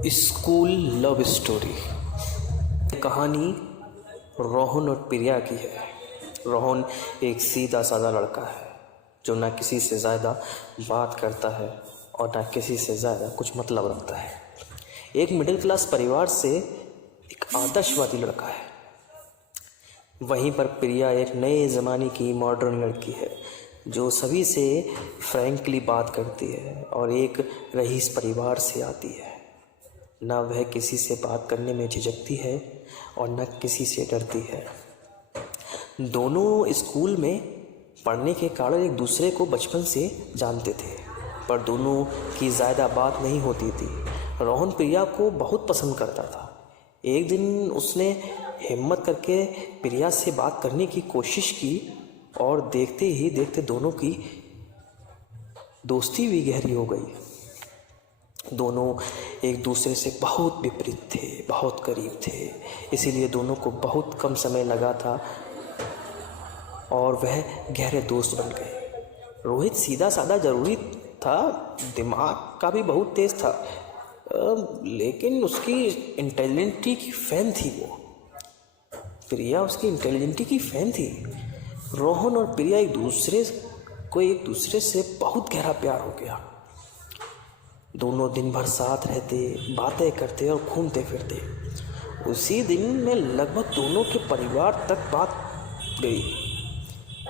School love story. कहानी रोहन और प्रिया की है। रोहन एक सीधा साधा लड़का है जो ना किसी से ज़्यादा बात करता है और ना किसी से ज़्यादा कुछ मतलब रखता है। एक मिडिल क्लास परिवार से एक आदर्शवादी लड़का है। वहीं पर प्रिया एक नए ज़माने की मॉडर्न लड़की है जो सभी से फ्रैंकली बात करती है और एक रईस परिवार से आती है। न वह किसी से बात करने में झिझकती है और न किसी से डरती है। दोनों स्कूल में पढ़ने के कारण एक दूसरे को बचपन से जानते थे, पर दोनों की ज़्यादा बात नहीं होती थी। रोहन प्रिया को बहुत पसंद करता था। एक दिन उसने हिम्मत करके प्रिया से बात करने की कोशिश की और देखते ही देखते दोनों की दोस्ती भी गहरी हो गई। दोनों एक दूसरे से बहुत विपरीत थे, बहुत करीब थे, इसीलिए दोनों को बहुत कम समय लगा था और वह गहरे दोस्त बन गए। रोहित सीधा साधा जरूरी था, दिमाग का भी बहुत तेज था, लेकिन उसकी इंटेलिजेंटी की फैन थी वो। प्रिया उसकी इंटेलिजेंटी की फैन थी। रोहन और प्रिया एक दूसरे से बहुत गहरा प्यार हो गया। दोनों दिन भर साथ रहते, बातें करते और घूमते फिरते। उसी दिन में लगभग दोनों के परिवार तक बात गई।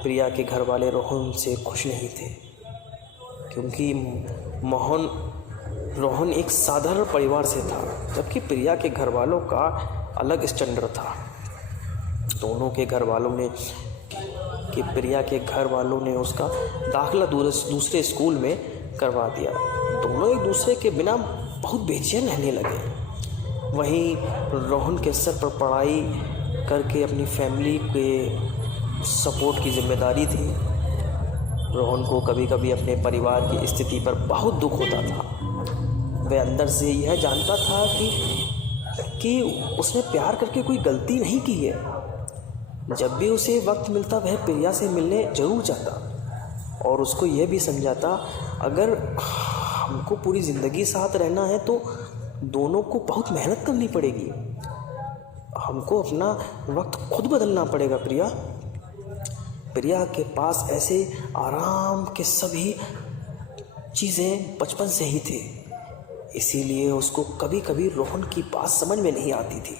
प्रिया के घर वाले रोहन से खुश नहीं थे क्योंकि रोहन एक साधारण परिवार से था, जबकि प्रिया के घर वालों का अलग स्टैंडर्ड था। दोनों के घर वालों ने प्रिया के घर वालों ने उसका दाखिला दूसरे स्कूल में करवा दिया। दोनों एक दूसरे के बिना बहुत बेचैन रहने लगे। वहीं रोहन के सर पर पढ़ाई करके अपनी फैमिली के सपोर्ट की जिम्मेदारी थी। रोहन को कभी कभी अपने परिवार की स्थिति पर बहुत दुख होता था। वह अंदर से यह जानता था कि उसने प्यार करके कोई गलती नहीं की है। जब भी उसे वक्त मिलता वह प्रिया से मिलने जरूर जाता और उसको यह भी समझाता, अगर हमको पूरी ज़िंदगी साथ रहना है तो दोनों को बहुत मेहनत करनी पड़ेगी। हमको अपना वक्त खुद बदलना पड़ेगा प्रिया। प्रिया के पास ऐसे आराम के सभी चीज़ें बचपन से ही थे, इसीलिए उसको कभी कभी रोहन की बात समझ में नहीं आती थी,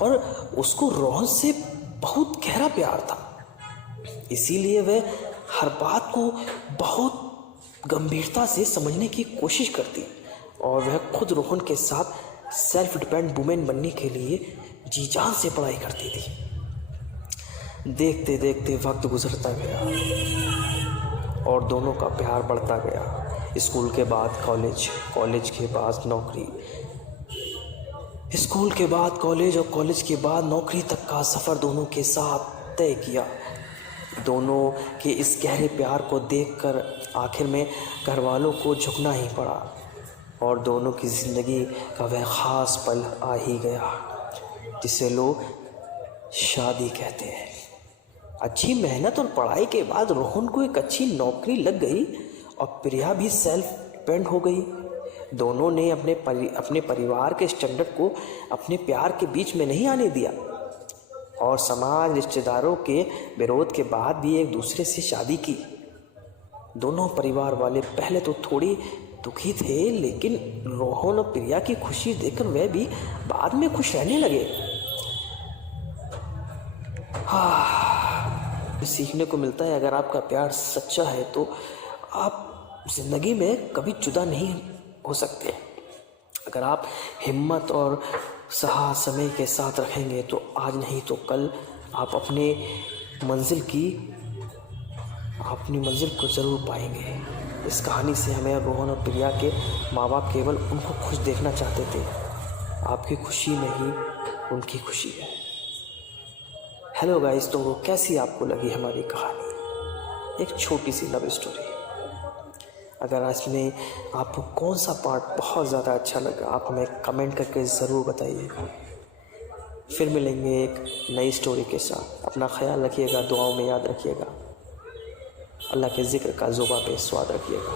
पर उसको रोहन से बहुत गहरा प्यार था। इसीलिए वह हर बात को बहुत गंभीरता से समझने की कोशिश करती और वह खुद रोहन के साथ सेल्फ डिपेंडेंट वुमेन बनने के लिए जी जान से पढ़ाई करती थी। देखते देखते वक्त गुजरता गया और दोनों का प्यार बढ़ता गया। स्कूल के बाद कॉलेज, कॉलेज के बाद नौकरी, स्कूल के बाद कॉलेज और कॉलेज के बाद नौकरी तक का सफ़र दोनों के साथ तय किया। दोनों के इस गहरे प्यार को देखकर आखिर में घर वालों को झुकना ही पड़ा और दोनों की ज़िंदगी का वह ख़ास पल आ ही गया जिसे लोग शादी कहते हैं। अच्छी मेहनत और पढ़ाई के बाद रोहन को एक अच्छी नौकरी लग गई और प्रिया भी सेल्फ डिपेंड हो गई। दोनों ने अपने परिवार के स्टैंडर्ड को अपने प्यार के बीच में नहीं आने दिया और समाज रिश्तेदारों के विरोध के बाद भी एक दूसरे से शादी की। दोनों परिवार वाले पहले तो थोड़ी दुखी थे, लेकिन रोहन और प्रिया की खुशी देखकर वे भी बाद में खुश रहने लगे। सीखने को मिलता है, अगर आपका प्यार सच्चा है तो आप जिंदगी में कभी जुदा नहीं हो सकते। अगर आप हिम्मत और साहस समय के साथ रखेंगे तो आज नहीं तो कल आप अपनी मंजिल को ज़रूर पाएंगे। इस कहानी से हमें रोहन और प्रिया के माँ बाप केवल उनको खुश देखना चाहते थे। आपकी खुशी में ही उनकी खुशी है। हेलो गाइस, तो कैसी आपको लगी हमारी कहानी? एक छोटी सी लव स्टोरी। अगर इसमें आपको कौन सा पार्ट बहुत ज़्यादा अच्छा लगा आप हमें कमेंट करके ज़रूर बताइए। फिर मिलेंगे एक नई स्टोरी के साथ। अपना ख्याल रखिएगा, दुआओं में याद रखिएगा। अल्लाह के ज़िक्र का ज़ुबान पे स्वाद रखिएगा।